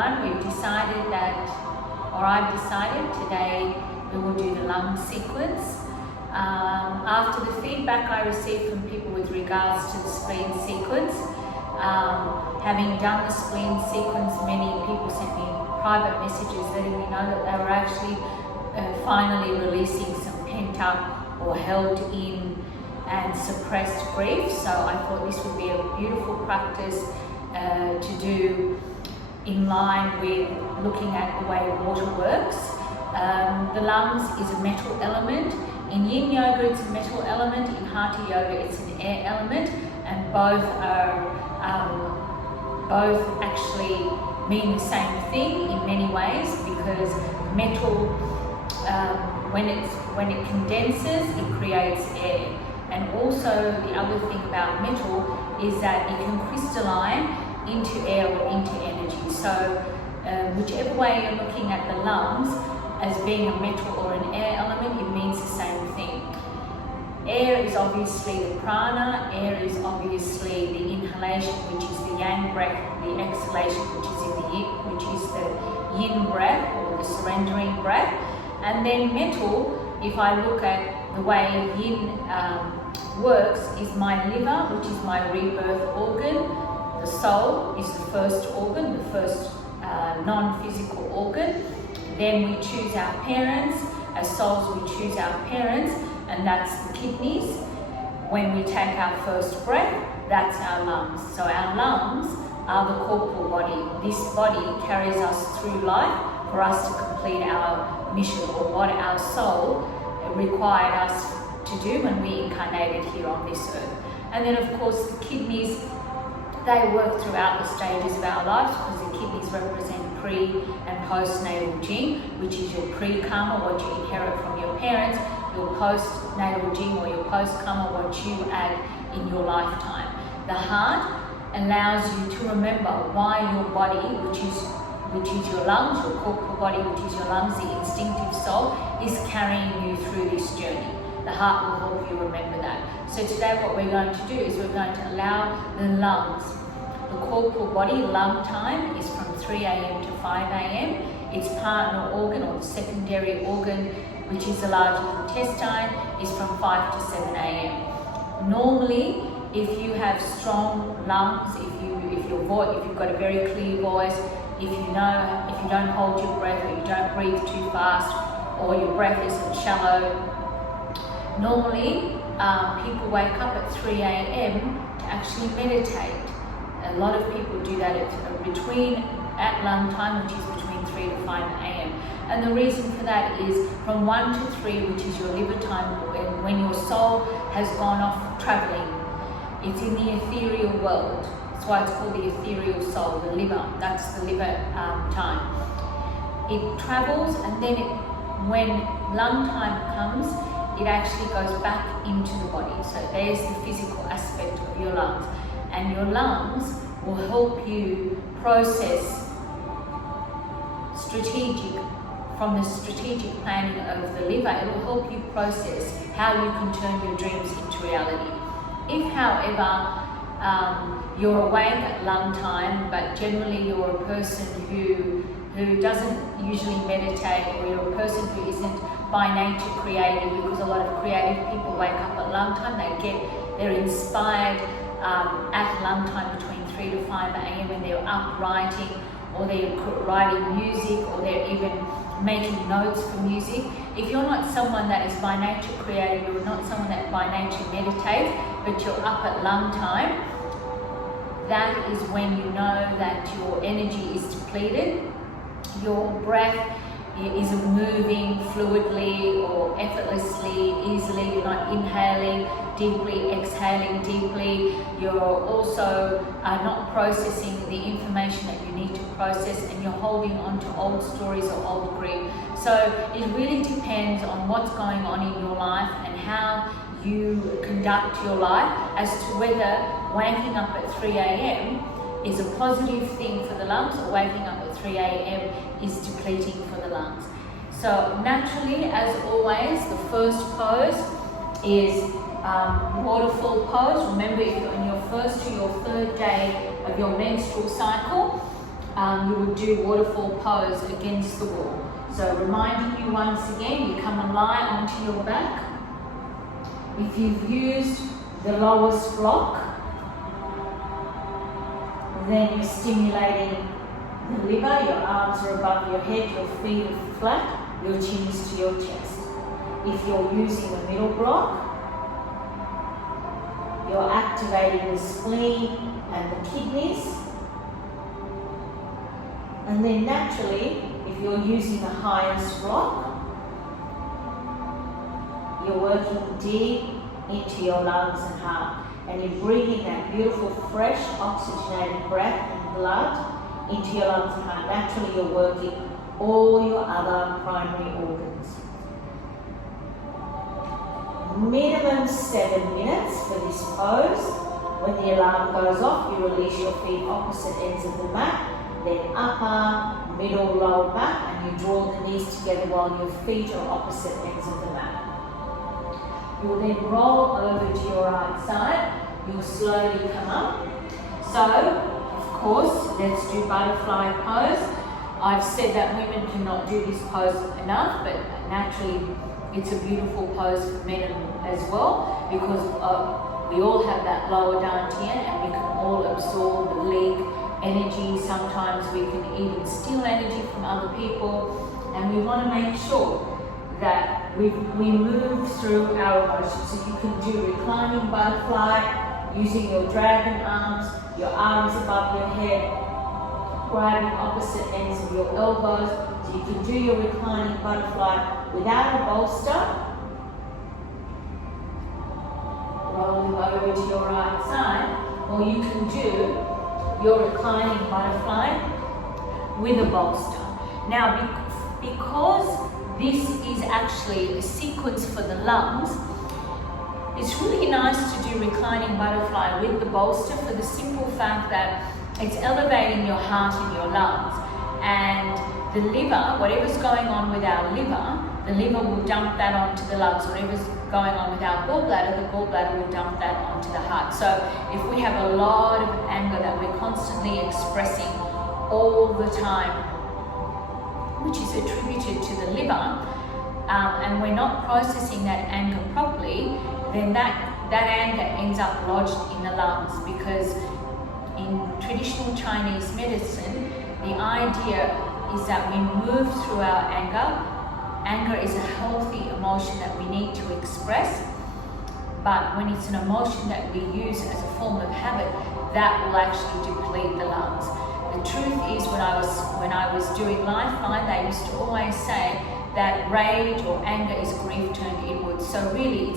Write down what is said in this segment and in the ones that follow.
everyone. We've decided that, or I've decided today we will do the lung sequence. After the feedback I received from people with regards to the spleen sequence, having done the spleen sequence, many people sent me private messages letting me know that they were actually finally releasing some pent up or held in and suppressed grief. So I thought this would be a beautiful practice to do in line with looking at the way water works. The lungs is a metal element. In yin yoga it's a metal element, in hatha yoga it's an air element, and both actually mean the same thing in many ways, because metal, when it condenses, it creates air. And also the other thing about metal is that it can crystalline into air or into energy. So whichever way you're looking at the lungs as being a metal or an air element, it means the same thing. Air is obviously the prana, air is obviously the inhalation, which is the yang breath, the exhalation, which is the yin breath or the surrendering breath. And then metal, if I look at the way yin works, is my liver, which is my rebirth organ. The soul is the first organ, the first non-physical organ. Then we choose our parents. As souls, we choose our parents, and that's the kidneys. When we take our first breath, that's our lungs. So our lungs are the corporal body. This body carries us through life for us to complete our mission, or what our soul required us to do when we incarnated here on this earth. And then of course the kidneys, they work throughout the stages of our lives, because the kidneys represent pre and postnatal gene, which is your pre-karma, what you inherit from your parents, your postnatal gene or your post-karma, what you add in your lifetime. The heart allows you to remember why your body, which is your lungs, your corporal body, which is your lungs, the instinctive soul, is carrying you through this journey. The heart will help you remember that. So today what we're going to do is we're going to allow the lungs, the corporal body, lung time is from 3 a.m. to 5 a.m. Its partner organ, or the secondary organ, which is the large intestine, is from 5 to 7 a.m. Normally, if you have strong lungs, if you've got a very clear voice, if you don't hold your breath, or you don't breathe too fast, or your breath isn't shallow, normally people wake up at 3 a.m. to actually meditate. A lot of people do that at lung time, which is between 3 to 5 a.m. And the reason for that is from 1 to 3, which is your liver time, when your soul has gone off traveling. It's in the ethereal world. That's why it's called the ethereal soul, the liver. That's the liver time. It travels, and then when lung time comes, it actually goes back into the body. So there's the physical aspect of your lungs. And your lungs will help you process from the strategic planning of the liver. It will help you process how you can turn your dreams into reality. If, however, you're awake at lung time, but generally you're a person who doesn't usually meditate, or you're a person who isn't by nature creative, because a lot of creative people wake up at lung time, they're inspired at lung time between 3 to 5 a.m. when they're up writing, or they're writing music, or they're even making notes for music. If you're not someone that is by nature creative, you're not someone that by nature meditates, but you're up at lung time, that is when you know that your energy is depleted, your breath isn't moving fluidly or effortlessly, easily. You're not inhaling deeply, exhaling deeply. You're also not processing the information that you need to process, and you're holding on to old stories or old grief. So it really depends on what's going on in your life and how you conduct your life as to whether waking up at 3 a.m. is a positive thing for the lungs, or waking up at 3 a.m. is depleting for the lungs. So naturally, as always, the first pose is waterfall pose. Remember, if you're in your first to your third day of your menstrual cycle, you would do waterfall pose against the wall. So reminding you once again, you come and lie onto your back. If you've used the lowest block, then you're stimulating the liver, your arms are above your head, your feet are flat, your chin is to your chest. If you're using the middle block, you're activating the spleen and the kidneys. And then naturally, if you're using the highest block, you're working deep into your lungs and heart. And you're breathing that beautiful, fresh, oxygenated breath and blood into your lungs and heart. Naturally, you're working all your other primary organs. Minimum 7 minutes for this pose. When the alarm goes off, you release your feet opposite ends of the mat, then upper, middle, lower back, and you draw the knees together while your feet are opposite ends of the mat. You will then roll over to your right side. You'll slowly come up. So, of course, let's do butterfly pose. I've said that women cannot do this pose enough, but naturally it's a beautiful pose for men as well, because we all have that lower dantian and we can all absorb leg energy. Sometimes we can even steal energy from other people, and we want to make sure that we move through our emotions. So you can do reclining butterfly using your dragon arms, your arms above your head, grabbing opposite ends of your elbows. So you can do your reclining butterfly without a bolster. Rolling over to your right side, or you can do your reclining butterfly with a bolster. Now, because this is actually a sequence for the lungs, it's really nice to do reclining butterfly with the bolster for the simple fact that it's elevating your heart and your lungs. And the liver, whatever's going on with our liver, the liver will dump that onto the lungs. Whatever's going on with our gallbladder, the gallbladder will dump that onto the heart. So if we have a lot of anger that we're constantly expressing all the time, which is attributed to the liver, and we're not processing that anger properly, then that anger ends up lodged in the lungs. Because in traditional Chinese medicine, the idea is that we move through our anger. Anger is a healthy emotion that we need to express, but when it's an emotion that we use as a form of habit, that will actually deplete the lungs. The truth is, when I was doing Lifeline, they used to always say that rage or anger is grief turned inwards. So really,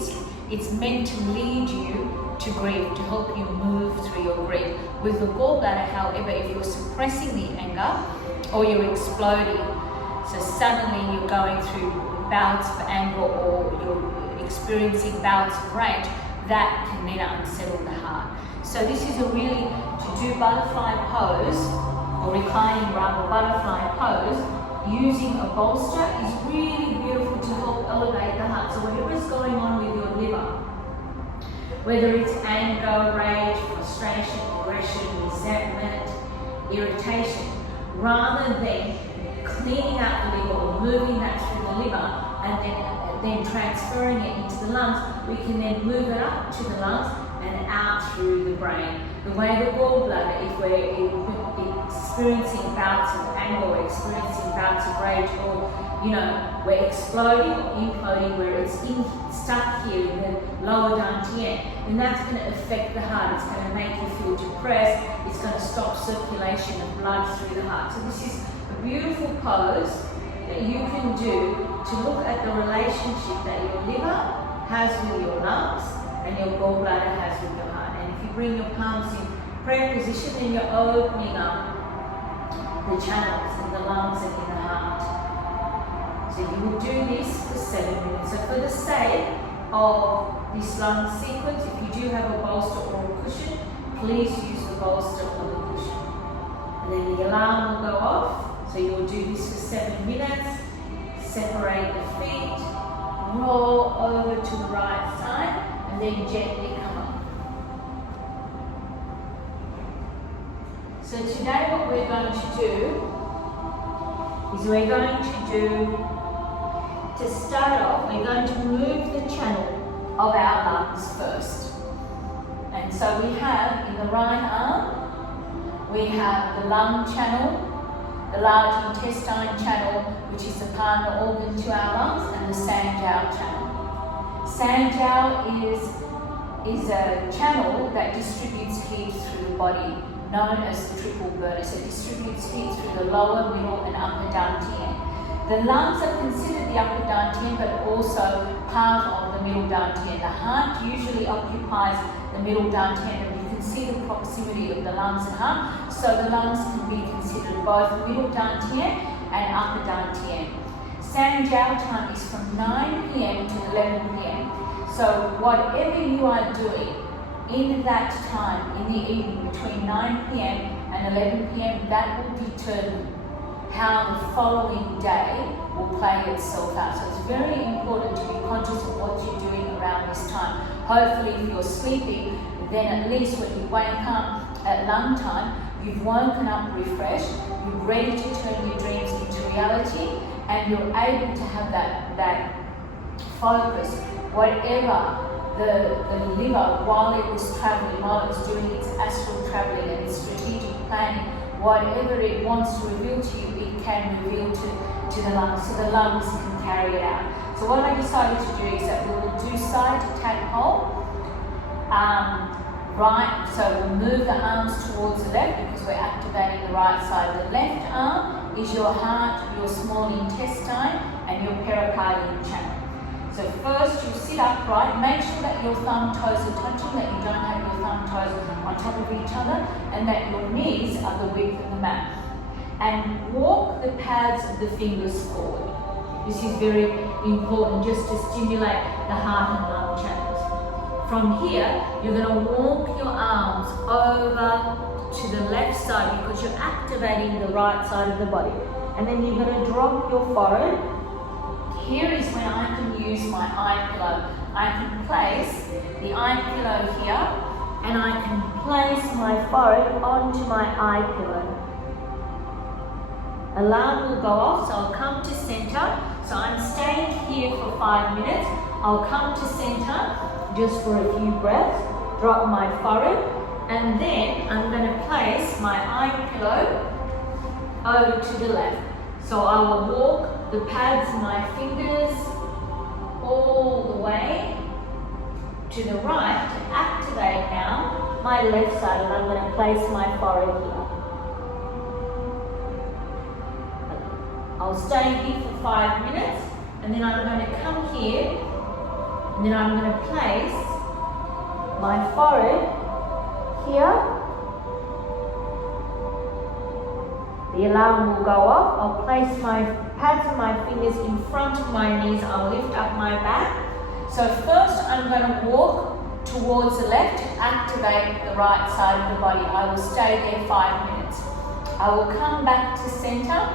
it's meant to lead you to grief, to help you move through your grief. With the gallbladder, however, if you're suppressing the anger or you're exploding, so suddenly you're going through bouts of anger or you're experiencing bouts of rage, that can then unsettle the heart. So this is a really, to do butterfly pose or reclining rubber butterfly pose using a bolster is really beautiful to help elevate the heart. So whatever is going on with your liver, whether it's anger, rage, frustration, aggression, resentment, irritation, rather than cleaning out the liver or moving that through the liver and then transferring it into the lungs, we can then move it up to the lungs and out through the brain. The way the gallbladder, if we're experiencing bouts of anger or experiencing bouts of rage, or we're exploding or imploding where it's stuck here in the lower dantian, then that's going to affect the heart. It's going to make you feel depressed. It's going to stop circulation of blood through the heart. So this is a beautiful pose that you can do to look at the relationship that your liver has with your lungs and your gallbladder has with your heart. And if you bring your palms in prayer position, then you're opening up the channels in the lungs and in the heart. So you will do this for 7 minutes. So for the sake of this lung sequence, if you do have a bolster or a cushion, please use the bolster or the cushion. And then the alarm will go off. So you will do this for 7 minutes. Separate the feet, roll over to the right side, and then gently come up. So So today what we're going to do is to start off, we're going to move the channel of our lungs first. And so we have in the right arm, we have the lung channel, the large intestine channel, which is the partner organ to our lungs, and the Sanjiao channel. Sanjiao is a channel that distributes heat through the body, known as the triple burner. So it distributes heat through the lower, middle, and upper dantian. The lungs are considered the upper dantian, but also part of the middle dantian. The heart usually occupies the middle dantian, and you can see the proximity of the lungs and heart. So the lungs can be considered both middle dantian and upper dantian. Sanjiao time is from 9 p.m. to 11 p.m. So whatever you are doing in that time, in the evening, between 9 p.m. and 11 p.m., that will determine how the following day will play itself out. So it's very important to be conscious of what you're doing around this time. Hopefully if you're sleeping, then at least when you wake up at lung time, you've woken up refreshed, you're ready to turn your dreams into reality, and you're able to have that focus, whatever the liver, while it was traveling, while it was doing its astral traveling and its strategic planning, whatever it wants to reveal to you, it can reveal to the lungs, so the lungs can carry it out. So what I decided to do is that we will do side tadpole, right, so we'll move the arms towards the left because we're activating the right side. The left arm is your heart, your small intestine, and your pericardium channel. So first you sit upright, make sure that your thumb toes are touching, that you don't have your thumb toes on top of each other, and that your knees are the width of the mat. And walk the pads of the fingers forward. This is very important just to stimulate the heart and lung channels. From here, you're going to walk your arms over to the left side because you're activating the right side of the body. And then you're going to drop your forehead. Here is when I can use my eye pillow. I can place the eye pillow here, and I can place my forehead onto my eye pillow. Alarm will go off, so I'll come to center. So I'm staying here for 5 minutes. I'll come to center just for a few breaths, drop my forehead, and then I'm going to place my eye pillow over to the left. So I will walk the pads of my fingers all the way to the right to activate now my left side, and I'm going to place my forehead here. I'll stay here for 5 minutes, and then I'm going to come here, and then I'm going to place my forehead here. The alarm will go off. I'll place my pads of my fingers in front of my knees. I'll lift up my back. So first I'm going to walk towards the left to activate the right side of the body. I will stay there 5 minutes. I will come back to center,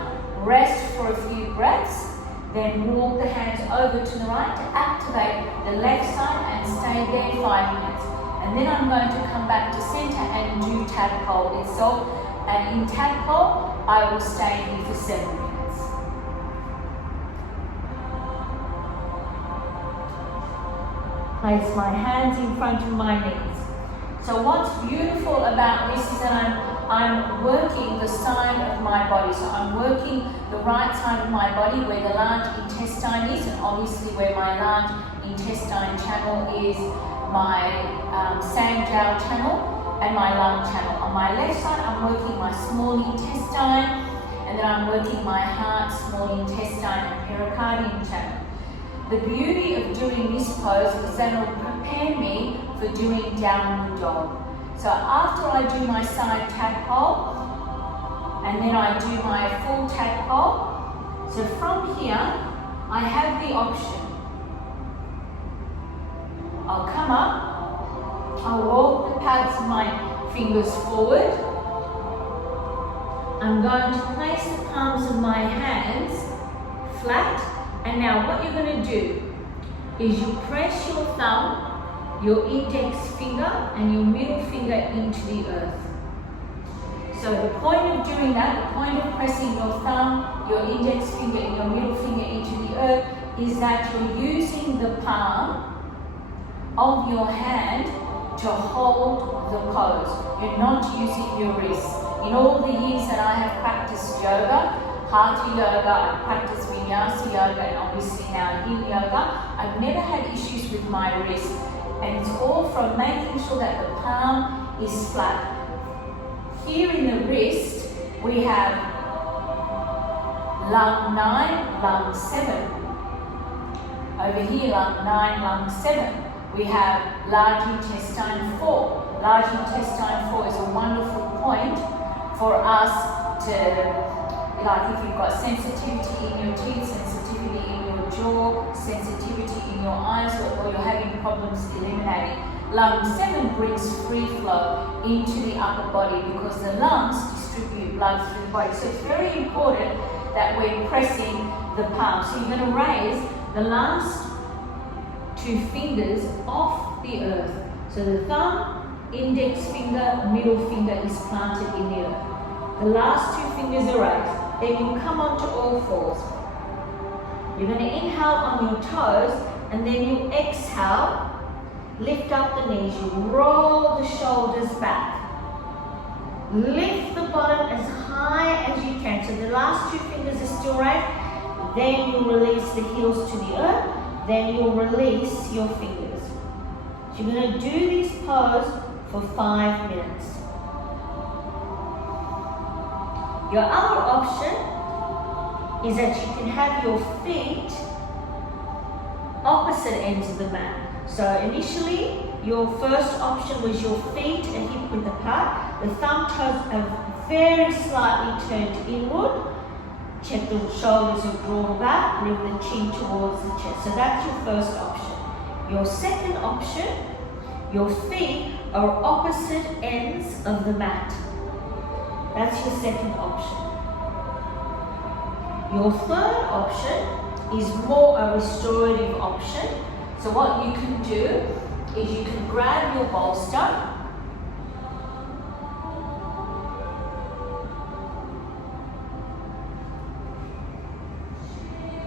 rest for a few breaths, then walk the hands over to the right to activate the left side and stay there 5 minutes. And then I'm going to come back to center and do tadpole itself. And in tadpole, I will stay here for 7 minutes. Place my hands in front of my knees. So what's beautiful about this is that I'm working the side of my body. So I'm working the right side of my body where the large intestine is, and obviously where my large intestine channel is my Sanjiao channel and my lung channel. On my left side, I'm working my small intestine, and then I'm working my heart, small intestine, and pericardium channel. The beauty of doing this pose is that it will prepare me for doing downward dog. So after I do my side tadpole, and then I do my full tadpole, so from here, I have the option. I'll come up, I'll walk the pads of my fingers forward. I'm going to place the palms of my hands flat, and now what you're going to do is you press your thumb, your index finger and your middle finger into the earth. So the point of doing that, the point of pressing your thumb, your index finger and your middle finger into the earth is that you're using the palm of your hand to hold the pose. You're not using your wrist. In all the years that I have practiced yoga, Hatha yoga, I practice Vinyasa yoga, and obviously now Yin yoga, I've never had issues with my wrist. And it's all from making sure that the palm is flat. Here in the wrist, we have lung 9, lung 7. Over here, lung 9, lung 7. We have large intestine 4. Large intestine 4 is a wonderful point for us to, like if you've got sensitivity in your teeth, sensitivity in your jaw, sensitivity in your eyes, or you're having problems eliminating. Lung 7 brings free flow into the upper body because the lungs distribute blood through the body. So it's very important that we're pressing the palm. So you're going to raise the last 2 fingers off the earth. So the thumb, index finger, middle finger is planted in the earth. The last 2 fingers are raised. Then you come onto all fours. You're going to inhale on your toes and then you exhale. Lift up the knees, you roll the shoulders back. Lift the bottom as high as you can. So the last 2 fingers are still raised. Then you release the heels to the earth. Then you'll release your fingers. So you're going to do this pose for 5 minutes. Your other option is that you can have your feet opposite ends of the mat. So initially, your first option was your feet are hip width apart. The thumb toes are very slightly turned inward. Check the shoulders are drawn back, bring the chin towards the chest. So that's your first option. Your second option, your feet are opposite ends of the mat. That's your second option. Your third option is more a restorative option. So what you can do is you can grab your bolster.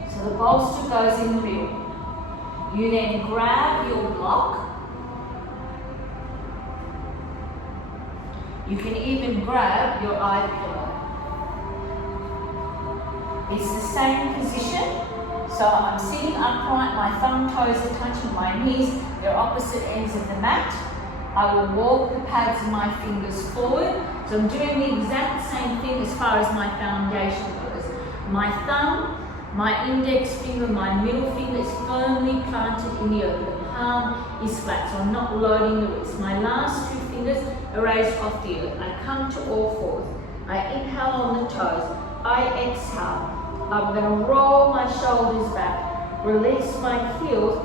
So the bolster goes in the middle. You then grab your block. You can even grab your eye pillow. It's the same position. So I'm sitting upright, my thumb toes are touching my knees, they're opposite ends of the mat. I will walk the pads of my fingers forward. So I'm doing the exact same thing as far as my foundation goes. My thumb, my index finger, my middle finger is firmly planted in the earth. The palm is flat, so I'm not loading the wrist. My last 2 fingers are raised off the earth. I come to all fours. I inhale on the toes. I exhale. I'm going to roll my shoulders back, release my heels,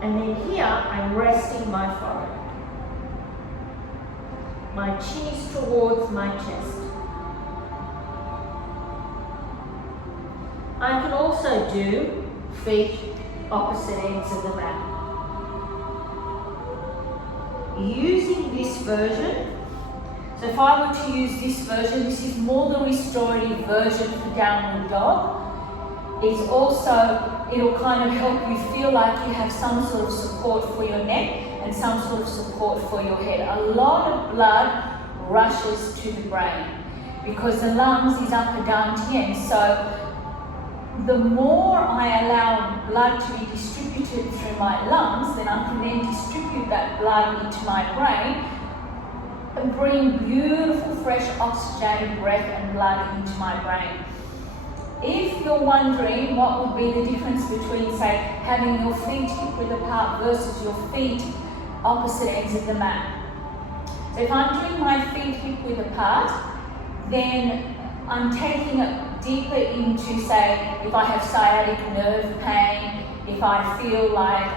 and then here I'm resting my forehead. My chin is towards my chest. I can also do feet opposite ends of the mat. Using this version, so if I were to use this version, this is more the restorative version for downward dog. It's also, it'll kind of help you feel like you have some sort of support for your neck and some sort of support for your head. A lot of blood rushes to the brain because the lungs is upper dantian. So the more I allow blood to be distributed through my lungs, then I can then distribute that blood into my brain and bring beautiful fresh oxygenated breath and blood into my brain. If you're wondering what would be the difference between, say, having your feet hip width apart versus your feet opposite ends of the mat. So if I'm doing my feet hip width apart, then I'm taking it deeper into, say, if I have sciatic nerve pain, if I feel like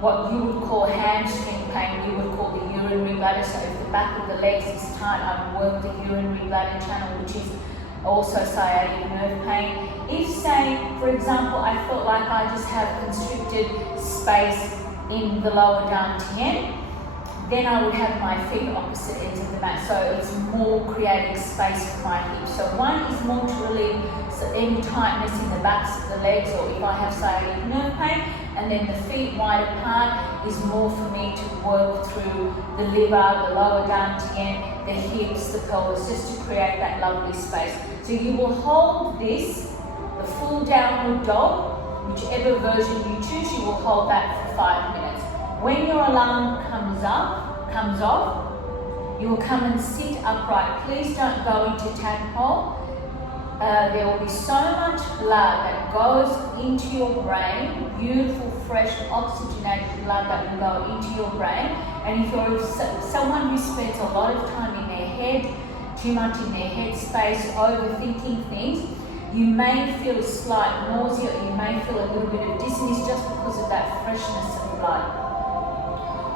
what you would call hamstring pain, we would call the urinary bladder. So if the back of the legs is tight, I would work the urinary bladder channel, which is also sciatic nerve pain. If, say, for example, I felt like I just have constricted space in the lower dantian, then I would have my feet opposite ends of the mat, so it's more creating space for my hips. So one is more to relieve any tightness in the backs of the legs, or if I have sciatic nerve pain, and then the feet wide apart is more for me to work through the liver, the lower dantian, the hips, the pelvis, just to create that lovely space. So you will hold this, the full downward dog, whichever version you choose, you will hold that for 5 minutes. When your alarm comes off, you will come and sit upright. Please don't go into tadpole. There will be so much blood that goes into your brain, beautiful, fresh, oxygenated blood that will go into your brain. And if you're someone who spends a lot of time in their head, too much in their head space, overthinking things, you may feel slight nausea, you may feel a little bit of dizziness just because of that freshness of blood.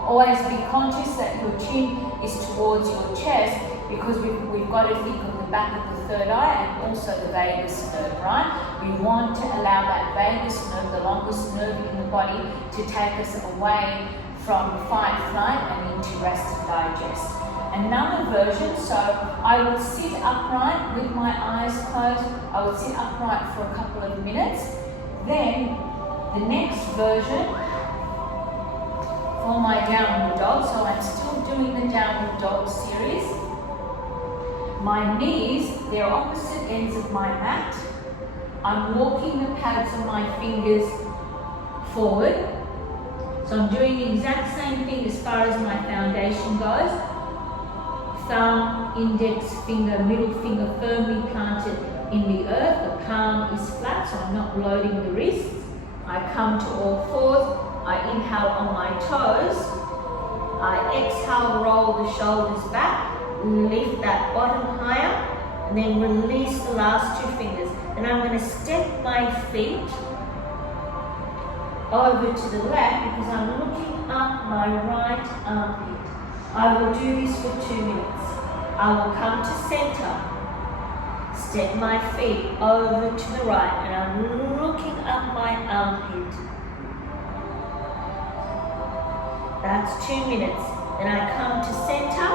Always be conscious that your chin is towards your chest, because we've got to think of the back of the third eye and also the vagus nerve, right? We want to allow that vagus nerve, the longest nerve in the body, to take us away from fight, flight and into rest and digest. Another version, so I would sit upright with my eyes closed. I would sit upright for a couple of minutes. Then the next version, for my downward dog, so I'm still doing the downward dog series. My knees, they're opposite ends of my mat. I'm walking the pads of my fingers forward. So I'm doing the exact same thing as far as my foundation goes. Thumb, index finger, middle finger firmly planted in the earth. The palm is flat, so I'm not loading the wrists. I come to all fours. I inhale on my toes. I exhale, roll the shoulders back. Lift that bottom higher, and then release the last two fingers. And I'm going to step my feet over to the left because I'm looking up my right armpit. I will do this for 2 minutes. I will come to center, step my feet over to the right, and I'm looking up my armpit. That's 2 minutes. Then I come to center,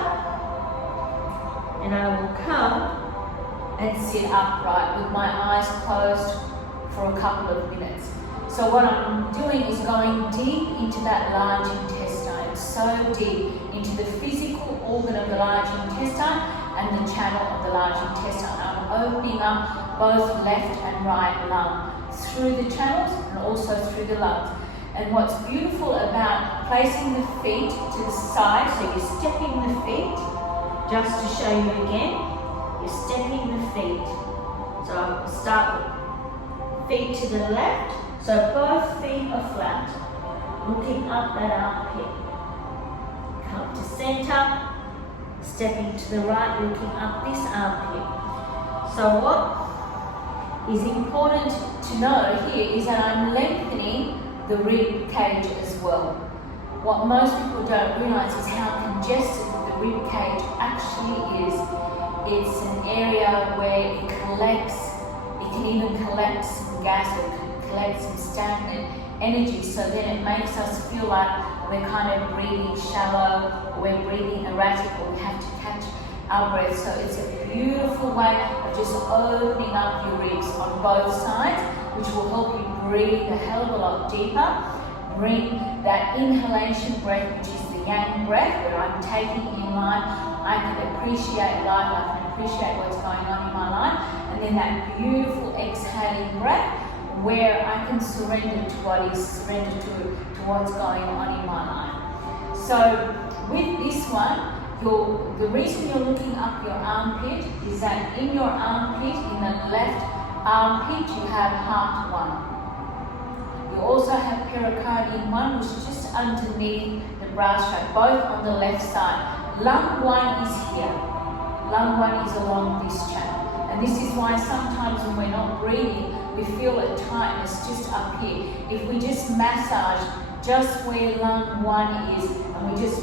and I will come and sit upright with my eyes closed for a couple of minutes. So what I'm doing is going deep into that large intestine, so deep into the physical organ of the large intestine and the channel of the large intestine. I'm opening up both left and right lung through the channels and also through the lungs. And what's beautiful about placing the feet to the side, so you're stepping the feet, just to show you again, you're stepping the feet. So I'll start with feet to the left, so both feet are flat, looking up that armpit. Come to center, stepping to the right, looking up this armpit. So what is important to know here is that I'm lengthening the rib cage as well. What most people don't realize is how congested the rib cage actually is. It's an area where it can even collect some gas or collect some stagnant energy, so then it makes us feel like we're kind of breathing shallow, or we're breathing erratic, or we have to catch our breath. So it's a beautiful way of just opening up your ribs on both sides, which will help you breathe a hell of a lot deeper. Bring that inhalation breath, which is the yang breath, where I'm taking in life. I can appreciate life, I can appreciate what's going on in my life. And then that beautiful exhaling breath, where I can surrender to what is, surrender to what's going on in my life. So with this one, the reason you're looking up your armpit is that in your armpit, in the left armpit, you have heart 1. You also have pericardium 1, which is just underneath the brow strap, both on the left side. Lung 1 is here. Lung 1 is along this channel. And this is why sometimes when we're not breathing, we feel a tightness just up here. If we just massage just where lung 1 is, and we just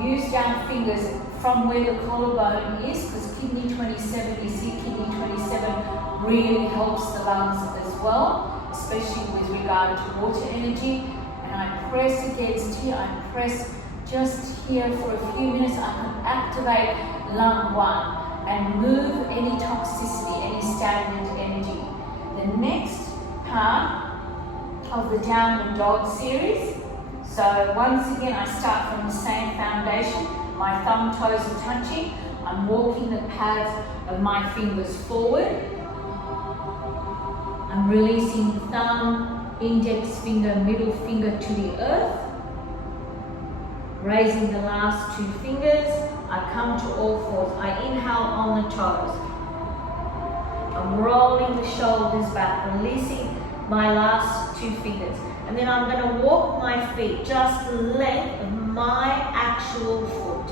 use our fingers from where the collarbone is, because kidney 27, you see kidney 27 really helps the lungs as well, especially with regard to water energy. And I press against here, I press just here for a few minutes, I can activate lung 1 and move any toxicity, any stagnant energy. The next part of the downward dog series. So once again, I start from the same foundation. My thumb toes are touching. I'm walking the pads of my fingers forward. I'm releasing thumb, index finger, middle finger to the earth. Raising the last 2 fingers. I come to all fours. I inhale on the toes. I'm rolling the shoulders back, releasing my last 2 fingers. And then I'm going to walk my feet just the length of my actual foot.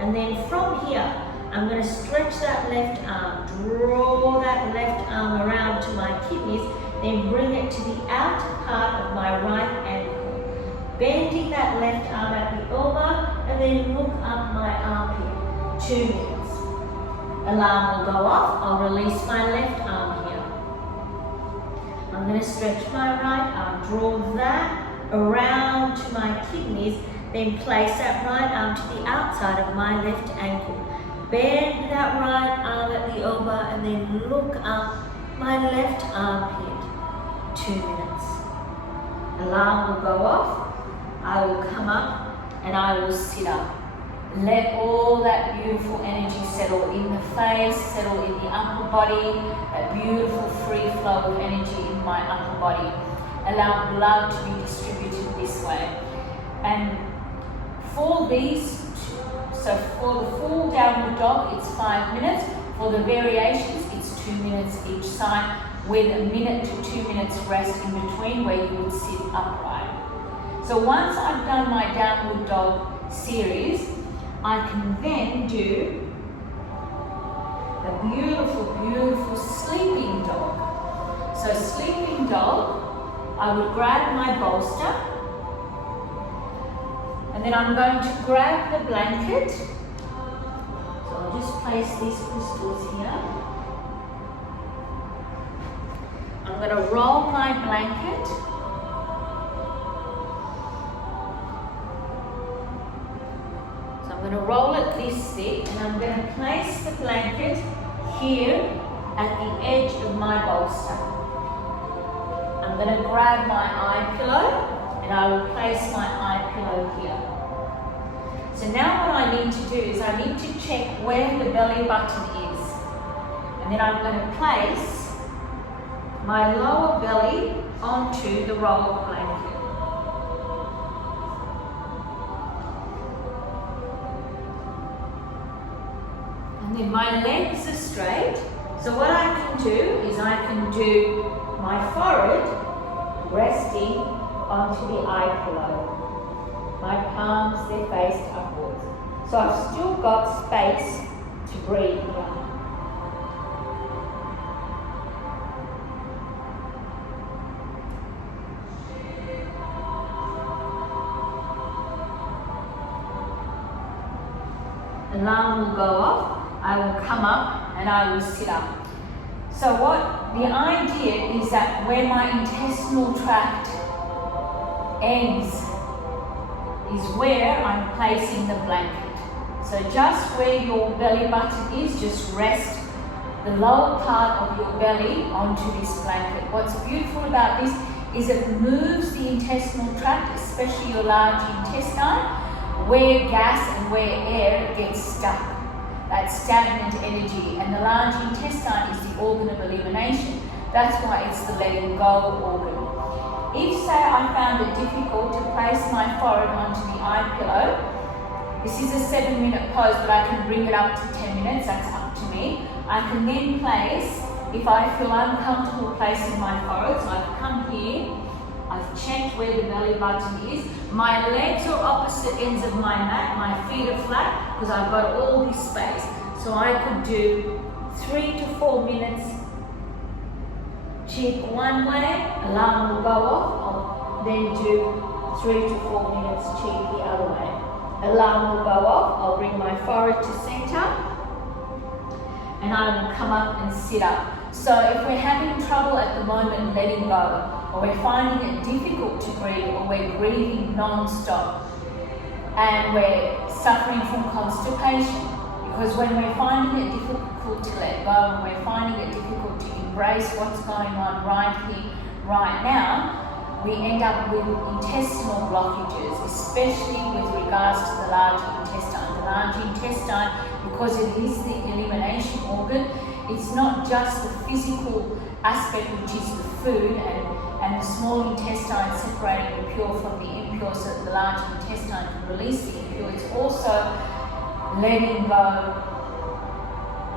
And then from here, I'm going to stretch that left arm, draw that left arm around to my kidneys, then bring it to the outer part of my right ankle. Bending that left arm at the elbow, and then look up my armpit. 2 minutes. Alarm will go off. I'll release my left arm here. I'm going to stretch my right arm, draw that around to my kidneys, then place that right arm to the outside of my left ankle. Bend that right arm at the elbow and then look up my left armpit. 2 minutes. Alarm will go off. I will come up and I will sit up. Let all that beautiful energy settle in the face, settle in the upper body, that beautiful free flow of energy in my upper body. Allow blood to be distributed this way. And for these, so for the full downward dog, it's 5 minutes. For the variations, it's 2 minutes each side, with a minute to 2 minutes rest in between where you would sit upright. So once I've done my downward dog series, I can then do a beautiful, beautiful sleeping dog. So sleeping dog, I would grab my bolster, and then I'm going to grab the blanket. So I'll just place these crystals here. I'm going to roll my blanket. I'm going to roll it this thick, and I'm going to place the blanket here at the edge of my bolster. I'm going to grab my eye pillow, and I will place my eye pillow here. So now what I need to do is I need to check where the belly button is. And then I'm going to place my lower belly onto the rolled blanket. And then my legs are straight. So what I can do is I can do my forehead resting onto the eye pillow. My palms, they're faced upwards. So I've still got space to breathe here. Alarm will go off. I will come up and I will sit up. So what the idea is that where my intestinal tract ends is where I'm placing the blanket. So just where your belly button is, just rest the lower part of your belly onto this blanket. What's beautiful about this is it moves the intestinal tract, especially your large intestine, where gas and where air gets stuck. That stagnant energy, and the large intestine is the organ of elimination. That's why it's the letting go organ. If, say, I found it difficult to place my forehead onto the eye pillow, this is a 7-minute pose, but I can bring it up to 10 minutes, that's up to me. I can then place, if I feel uncomfortable placing my forehead, so I've come here, I've checked where the belly button is. My legs are opposite ends of my mat, my feet are flat because I've got all this space. So I could do 3 to 4 minutes cheek one way, alarm will go off. I'll then do 3 to 4 minutes cheek the other way. Alarm will go off. I'll bring my forehead to center and I will come up and sit up. So if we're having trouble at the moment letting go, or we're finding it difficult to breathe, or we're breathing non-stop, and we're suffering from constipation. Because when we're finding it difficult to let go, and we're finding it difficult to embrace what's going on right here, right now, we end up with intestinal blockages, especially with regards to the large intestine. The large intestine, because it is the elimination organ, it's not just the physical aspect, which is the food and the small intestine separating the pure from the impure so that the large intestine can release the impure. It's also letting go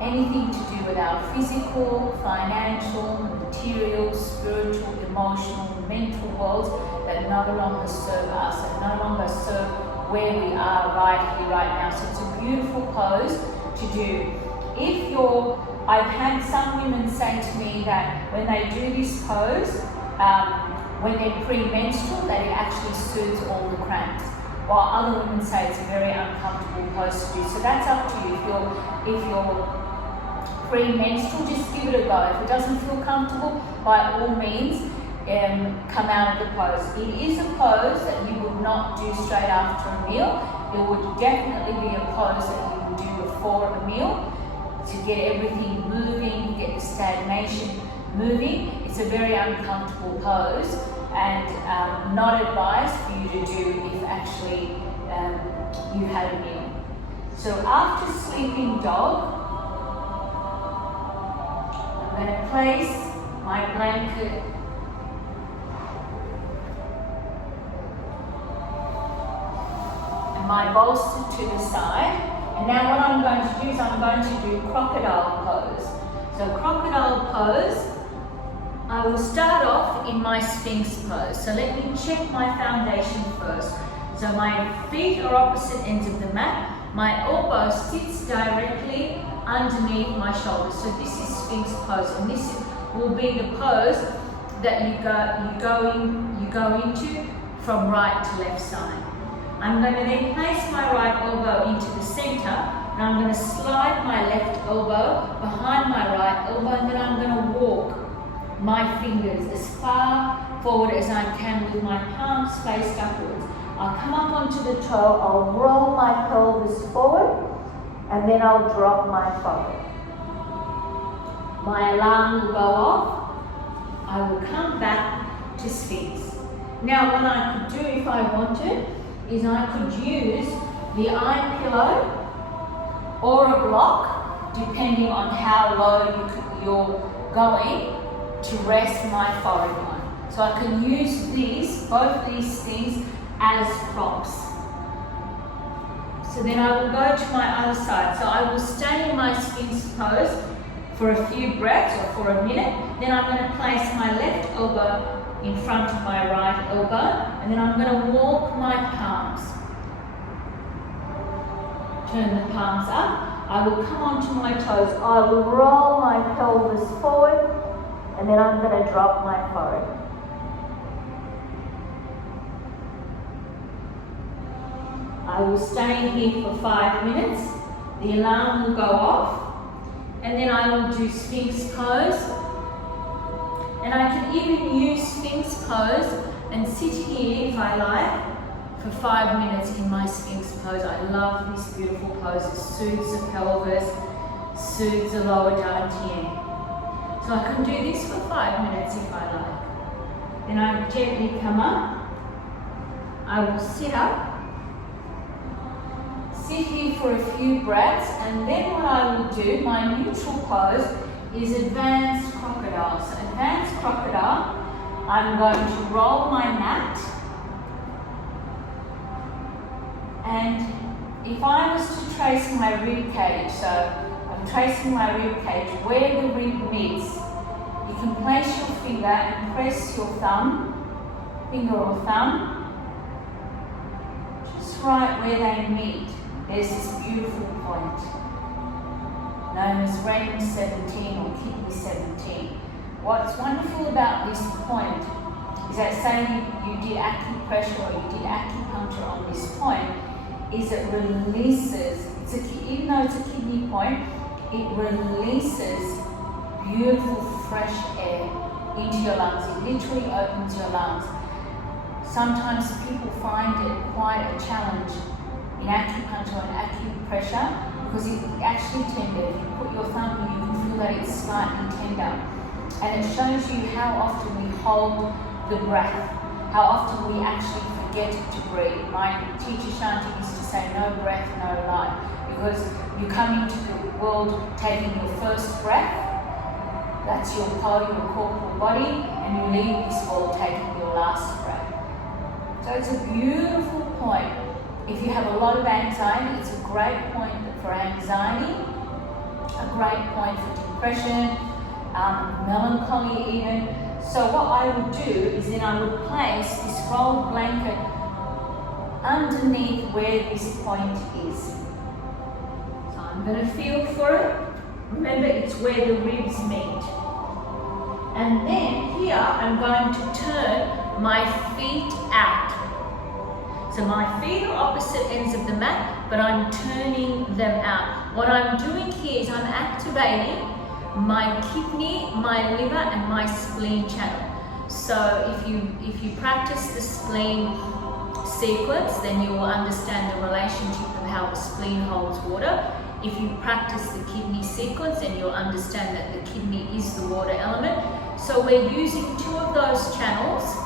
anything to do with our physical, financial, material, spiritual, emotional, mental worlds that no longer serve us, that no longer serve where we are right here, right now. So it's a beautiful pose to do. I've had some women say to me that when they do this pose, when they're premenstrual, that it actually soothes all the cramps. While other women say it's a very uncomfortable pose to do. So that's up to you. If you're premenstrual, just give it a go. If it doesn't feel comfortable, by all means, come out of the pose. It is a pose that you would not do straight after a meal. It would definitely be a pose that you would do before a meal to get everything moving, get the stagnation moving. It's a very uncomfortable pose and not advised for you to do if actually you had a meal. So after sleeping dog, I'm going to place my blanket and my bolster to the side. And now what I'm going to do is I'm going to do crocodile pose. So crocodile pose, I will start off in my Sphinx pose. So let me check my foundation first. So my feet are opposite ends of the mat. My elbow sits directly underneath my shoulders. So this is Sphinx pose, and this will be the pose that you go into from right to left side. I'm going to then place my right elbow into the center, and I'm going to slide my left elbow behind my right elbow, and then I'm going to walk my fingers as far forward as I can with my palms faced upwards. I'll come up onto the toe, I'll roll my pelvis forward, and then I'll drop my forehead. My alarm will go off. I will come back to Sphinx. Now what I could do if I wanted is I could use the eye pillow or a block, depending on how low you're going, to rest my forehead on. So I can use both these things as props. So then I will go to my other side. So I will stay in my Sphinx pose for a few breaths or for a minute. Then I'm going to place my left elbow in front of my right elbow, and then I'm going to walk my palms. Turn the palms up. I will come onto my toes. I will roll my pelvis forward, and then I'm going to drop my forehead. I will stay here for 5 minutes. The alarm will go off, and then I will do Sphinx pose. And I can even use Sphinx pose and sit here if I like for 5 minutes in my Sphinx pose. I love this beautiful pose. It soothes the pelvis, soothes the lower dantian. So I can do this for 5 minutes if I like. Then I gently come up. I will sit up. Sit here for a few breaths, and then what I will do, my neutral pose, is advanced crocodile. So advanced crocodile, I'm going to roll my mat, and if I was to trace my rib cage, so I'm tracing my rib cage, where the rib meets, you can place your finger and press your finger or thumb, just right where they meet. There's this beautiful point known as ring 17 or kidney 17. What's wonderful about this point is that say you did acupressure or you did acupuncture on this point, is it releases, even though it's a kidney point, it releases beautiful fresh air into your lungs. It literally opens your lungs. Sometimes people find it quite a challenge in acupuncture and acupressure because it's actually tender. If you put your thumb in, you can feel that it's slightly tender. And it shows you how often we hold the breath, how often we actually forget to breathe. My teacher Shanti used to say, no breath, no life, because you come into the world taking your first breath, that's your corporal body, and you leave this world taking your last breath. So it's a beautiful point. If you have a lot of anxiety, it's a great point for anxiety, a great point for depression, melancholy even. So what I would do is then I would place this rolled blanket underneath where this point is. So I'm going to feel for it. Remember, it's where the ribs meet. And then here I'm going to turn my feet out. So my feet are opposite ends of the mat, but I'm turning them out. What I'm doing here is I'm activating my kidney, my liver, and my spleen channel. So if you practice the spleen sequence, then you will understand the relationship of how the spleen holds water. If you practice the kidney sequence, then you'll understand that the kidney is the water element. So we're using two of those channels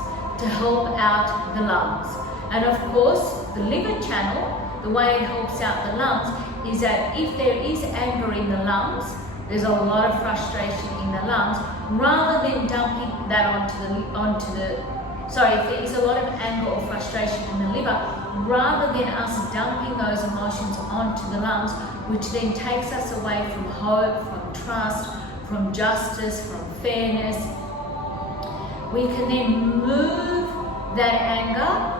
to help out the lungs. And of course, the liver channel, the way it helps out the lungs is that if there is anger in the lungs, there's a lot of frustration in the lungs, rather than dumping that if there is a lot of anger or frustration in the liver, rather than us dumping those emotions onto the lungs, which then takes us away from hope, from trust, from justice, from fairness, we can then move that anger,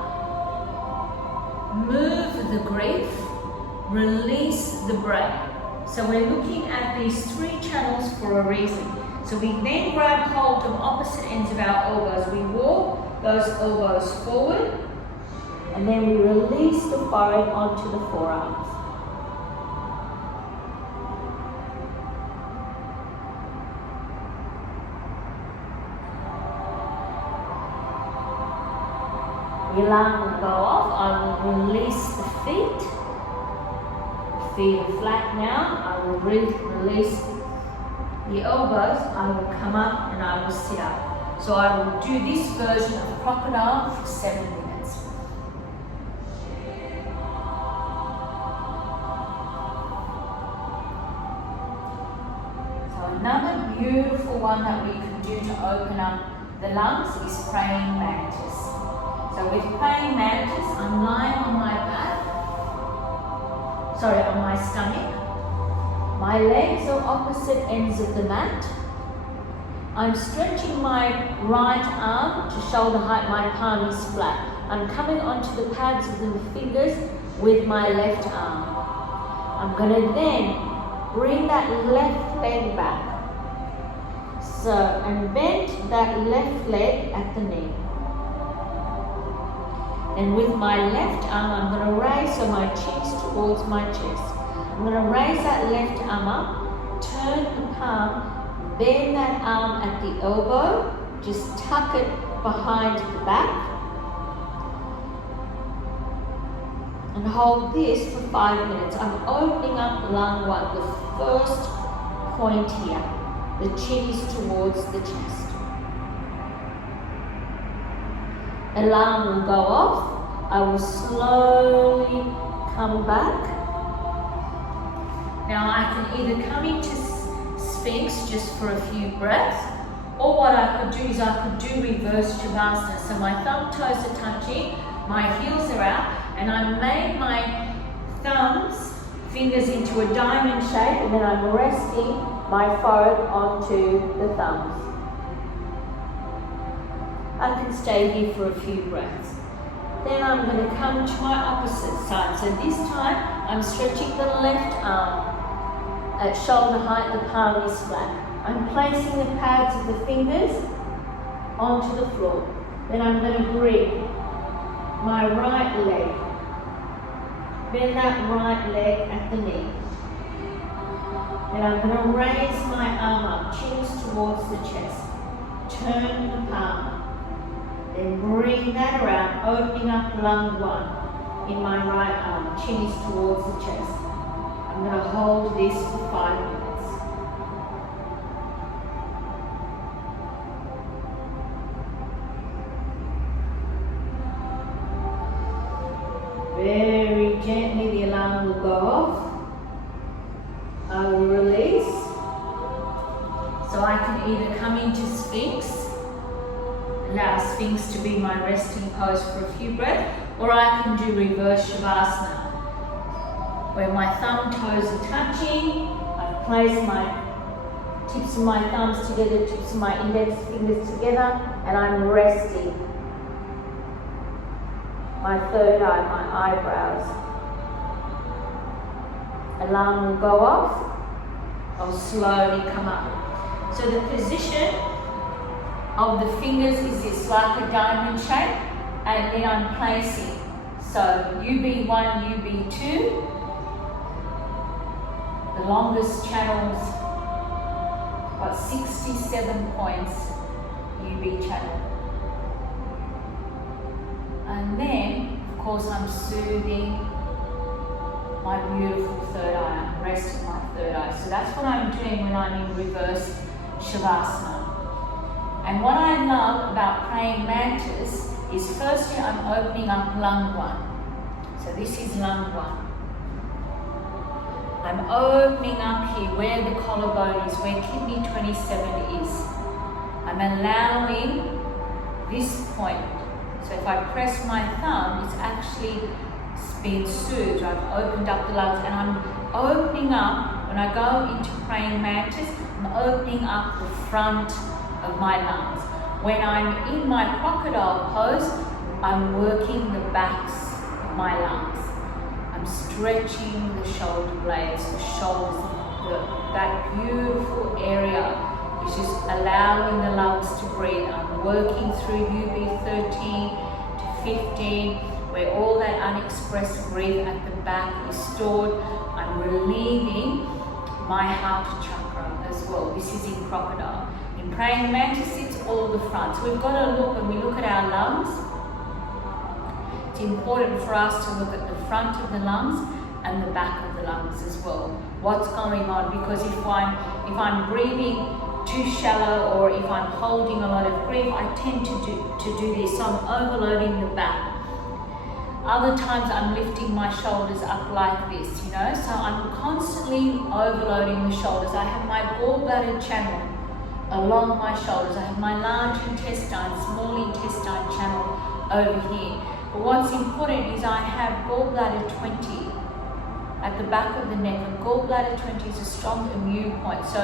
move the grief, release the brain. So we're looking at these three channels for a reason. So we then grab hold of opposite ends of our elbows. We walk those elbows forward, and then we release the forehead onto the forearms. The alarm will go off. I will release the feet. The feet are flat now. I will release the elbows. I will come up and I will sit up. So I will do this version of crocodile for 7 minutes. So another beautiful one that we can do to open up the lungs is praying mantis. So with praying mantis, I'm lying on my back, on my stomach. My legs are opposite ends of the mat. I'm stretching my right arm to shoulder height, my palm is flat. I'm coming onto the pads of the fingers with my left arm. I'm going to then bring that left leg back. And bend that left leg at the knee. And with my left arm, I'm going to raise so my chin's towards my chest. I'm going to raise that left arm up, turn the palm, bend that arm at the elbow, just tuck it behind the back, and hold this for 5 minutes. I'm opening up lung 1, the first point here. The chin is towards the chest. Alarm will go off. I will slowly come back. Now I can either come into Sphinx just for a few breaths, or what I could do is I could do reverse Shavasana. So my thumb toes are touching, my heels are out, and I made my fingers into a diamond shape, and then I'm resting my forehead onto the thumbs. I can stay here for a few breaths. Then I'm going to come to my opposite side. So this time I'm stretching the left arm at shoulder height, the palm is flat. I'm placing the pads of the fingers onto the floor. Then I'm going to bring my right leg, bend that right leg at the knee. Then I'm going to raise my arm up, chins towards the chest. Turn the palm. Then bring that around, opening up lung 1. in my right arm. Chin is towards the chest. I'm going to hold this for 5 minutes. Very gently the alarm will go off. I will release. So I can either come into Sphinx, allow Sphinx to be my resting pose for a few breaths, or I can do reverse Shavasana, where my thumb toes are touching. I place my tips of my thumbs together, tips of my index fingers together, and I'm resting my third eye, my eyebrows. Alarm will go off. I'll slowly come up. So the position of the fingers is this, like a diamond shape, and then I'm placing. So UB1, UB2, the longest channels, got 67 points, UB channel. And then, of course, I'm soothing my beautiful third eye. I'm resting my third eye. So that's what I'm doing when I'm in reverse Shavasana. And what I love about praying mantis is firstly I'm opening up lung 1. So this is lung 1. I'm opening up here where the collarbone is, where kidney 27 is. I'm allowing this point. So if I press my thumb, it's actually being soothed. I've opened up the lungs, and I'm opening up, when I go into praying mantis, I'm opening up the front of my lungs. When I'm in my crocodile pose, I'm working the backs of my lungs. I'm stretching the shoulder blades, the shoulders, that beautiful area. It's just allowing the lungs to breathe. I'm working through UB13 to 15, where all that unexpressed grief at the back is stored. I'm relieving my heart chakra as well. This is in crocodile. In praying mantis, it's all the front. So we've got to look, when we look at our lungs, it's important for us to look at the front of the lungs and the back of the lungs as well. What's going on? Because if I'm breathing too shallow, or if I'm holding a lot of grief, I tend to do this. So I'm overloading the back. Other times I'm lifting my shoulders up like this, So I'm constantly overloading the shoulders. I have my gallbladder channel along my shoulders. I have my large intestine, small intestine channel over here. But what's important is I have gallbladder 20 at the back of the neck, and gallbladder 20 is a strong immune point. So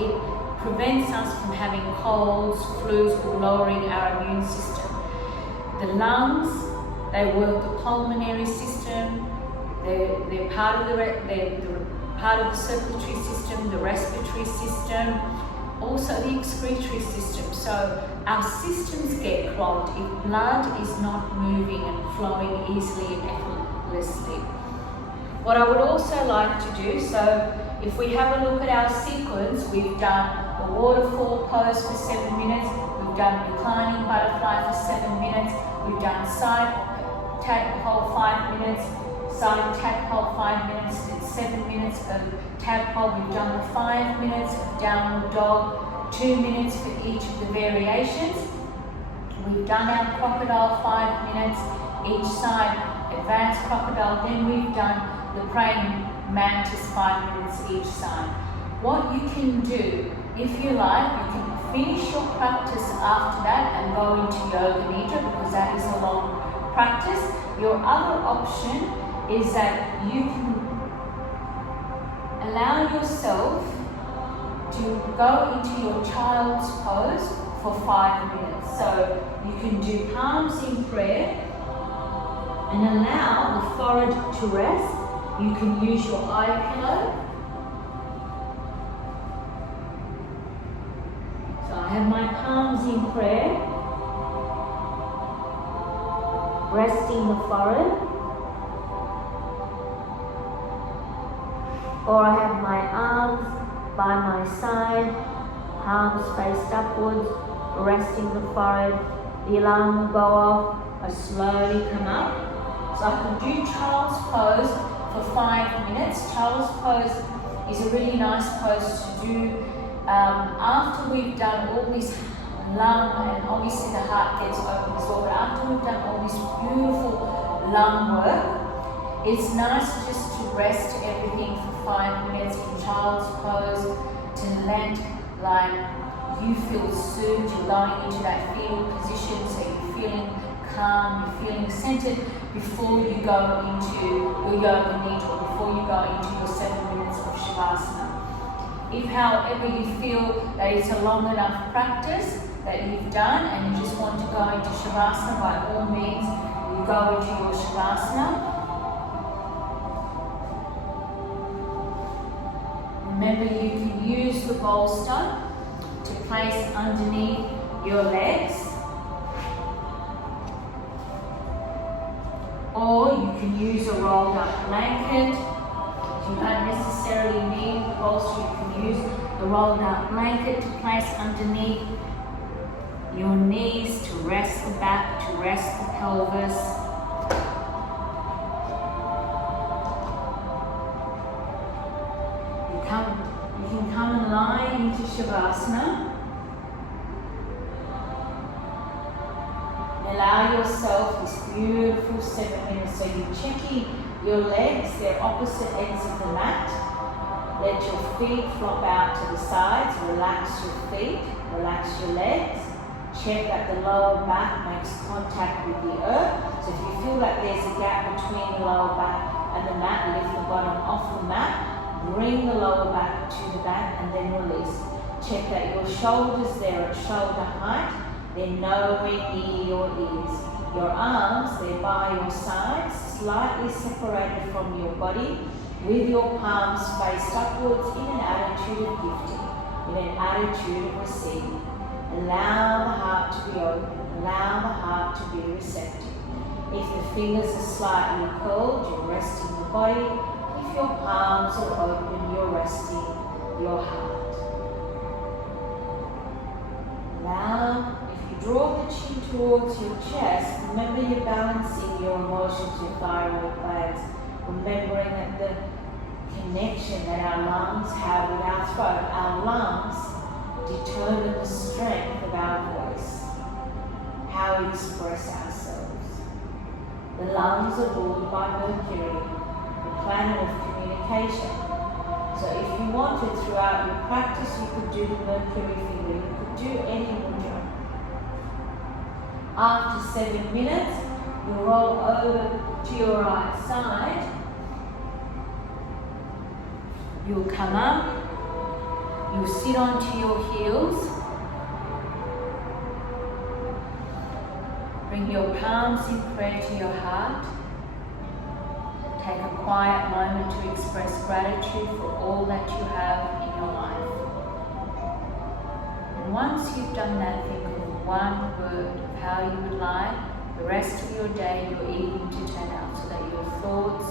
it prevents us from having colds, flus, or lowering our immune system. The lungs, they work the pulmonary system. They're part of they're part of the circulatory system, the respiratory system, also the excretory system. So our systems get clogged if blood is not moving and flowing easily and effortlessly. What I would also like to do, so if we have a look at our sequence, we've done the waterfall pose for 7 minutes, we've done reclining butterfly for 7 minutes, we've done side tadpole 5 minutes, side tadpole 5 minutes, then 7 minutes of tadpole. We've done the 5 minutes of downward dog, 2 minutes for each of the variations. We've done our crocodile 5 minutes each side, advanced crocodile, then we've done the praying mantis 5 minutes each side. What you can do, if you like, you can finish your practice after that and go into yoga nidra, because that is a long practice. Your other option is that you can allow yourself to go into your child's pose for 5 minutes. So you can do palms in prayer and allow the forehead to rest. You can use your eye pillow. So I have my palms in prayer, resting the forehead. Or I have my arms by my side, palms faced upwards, resting the forehead. The alarm will go off. I slowly come up. So I can do child's pose for 5 minutes. Child's pose is a really nice pose to do after we've done all this lung, and obviously the heart gets open as well, but after we've done all this beautiful lung work, it's nice just to rest everything for 5 minutes in child's pose, to let like you feel soothed, you're going into that fetal position, so you're feeling calm, you're feeling centered before you go into your yoga nidra, or before you go into your 7 minutes of shavasana. If however you feel that it's a long enough practice that you've done and you just want to go into shavasana, by all means you go into your shavasana. Remember, you can use the bolster to place underneath your legs, or you can use a rolled up blanket. You don't necessarily need the bolster, you can use the rolled up blanket to place underneath your knees, to rest the back, to rest the pelvis. You can come and lie into Shavasana. Allow yourself this beautiful 7 minutes. So you're checking your legs, they're opposite ends of the mat. Let your feet flop out to the sides. Relax your feet, relax your legs. Check that the lower back makes contact with the earth. So if you feel like there's a gap between the lower back and the mat, lift the bottom off the mat. Bring the lower back to the back and then release. Check that your shoulders there at shoulder height. They're nowhere near your ears. Your arms, they're by your sides, slightly separated from your body, with your palms faced upwards in an attitude of gifting, in an attitude of receiving. Allow the heart to be open. Allow the heart to be receptive. If the fingers are slightly curled, you're resting the body. If your palms are open, you're resting your heart. Now, if you draw the chin towards your chest, remember you're balancing your emotions, your thyroid glands, remembering that the connection that our lungs have with our throat, our lungs determine the strength of our voice, how we express ourselves. The lungs are ruled by Mercury, the planet of communication. So if you wanted throughout your practice, you could do the Mercury finger, you could do any mudra. After 7 minutes, you roll over to your right side. You'll come up, you'll sit onto your heels. Bring your palms in prayer to your heart. Take a quiet moment to express gratitude for all that you have in your life. And once you've done that, think of one word of how you would like the rest of your day, your evening to turn out, so that your thoughts,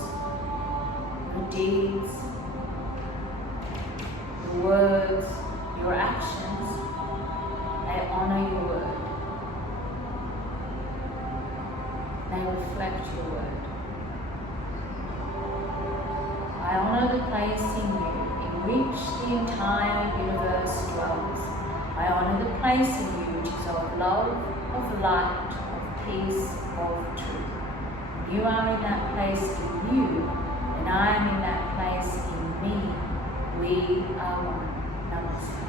your deeds, your words, your actions, they honor your word. They reflect your word. I honor the place in you in which the entire universe dwells. I honor the place in you which is of love, of light, of peace, of truth. You are in that place in you, and I am in that place in me. We are one. Namaste.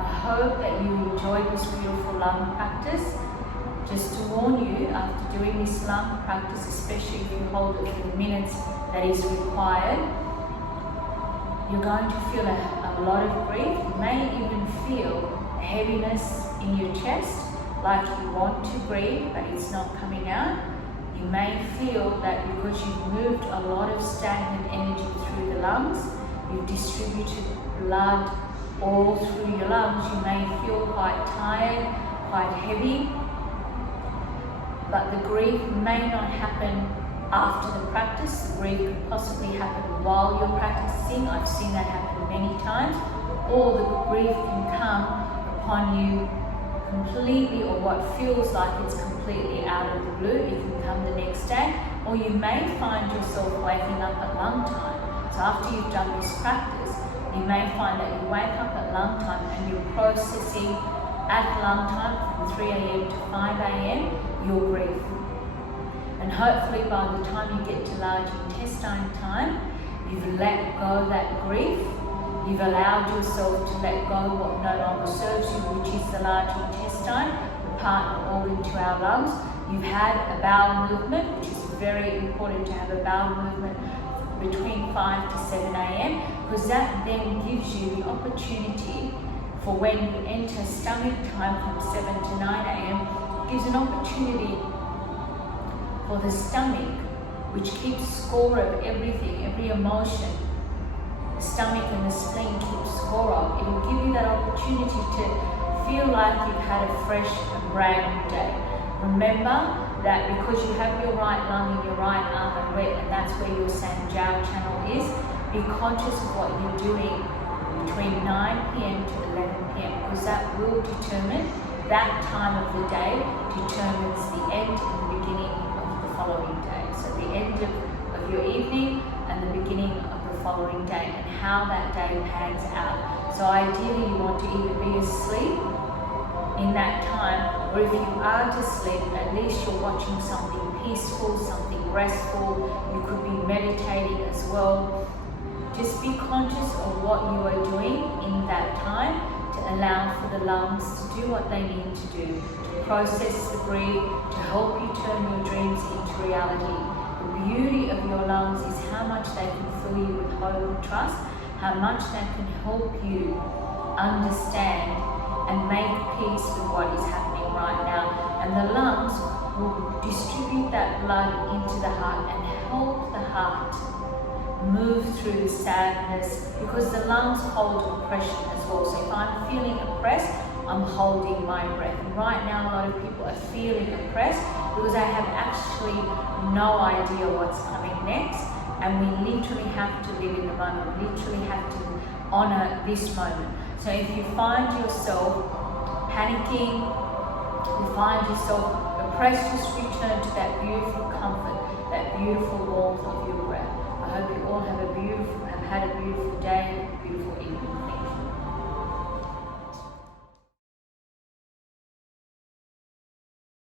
I hope that you enjoyed this beautiful lung practice. Just to warn you, after doing this lung practice, especially if you hold it for the minutes that is required, you're going to feel a lot of grief. You may even feel a heaviness in your chest, like you want to breathe but it's not coming out. You may feel that because you've moved a lot of stagnant energy through the lungs, you've distributed blood all through your lungs, you may feel quite tired, quite heavy. But the grief may not happen after the practice. The grief could possibly happen while you're practicing. I've seen that happen many times. Or the grief can come upon you completely, or what feels like it's completely out of the blue. It can come the next day, or you may find yourself waking up at lung time. So after you've done this practice, you may find that you wake up at lung time and you're processing at lung time from 3 a.m. to 5 a.m. your grief. And hopefully by the time you get to large intestine time, you've let go of that grief. You've allowed yourself to let go of what no longer serves you, which is the large intestine, the partner organ to our lungs. You've had a bowel movement, which is very important to have a bowel movement between 5 to 7 a.m. because that then gives you the opportunity for when you enter stomach time from 7 to 9 a.m. gives an opportunity for the stomach, which keeps score of everything, every emotion. The stomach and the spleen keep score of. It will give you that opportunity to feel like you've had a fresh and brand new day. Remember that because you have your right lung in your right arm and that's where your Sanjiao channel is, be conscious of what you're doing between 9 p.m. to 11 p.m. because that will determine, that time of the day determines the end and the beginning of the following day. So the end of your evening and the beginning of the following day and how that day pans out. So ideally you want to either be asleep in that time, or if you are to sleep, at least you're watching something peaceful, something restful. You could be meditating as well. Just be conscious of what you are doing in that time to allow for the lungs to do what they need to do, to process the grief, to help you turn your dreams into reality. The beauty of your lungs is how much they can fill you with hope and trust, how much they can help you understand and make peace with what is happening right now. And the lungs will distribute that blood into the heart and help the heart move through the sadness, because the lungs hold oppression as well. So if I'm feeling oppressed, I'm holding my breath. And right now a lot of people are feeling oppressed because they have actually no idea what's coming next. And we literally have to live in the moment. We literally have to honor this moment. So if you find yourself panicking, you find yourself oppressed, just return to that beautiful comfort, that beautiful warmth of your breath.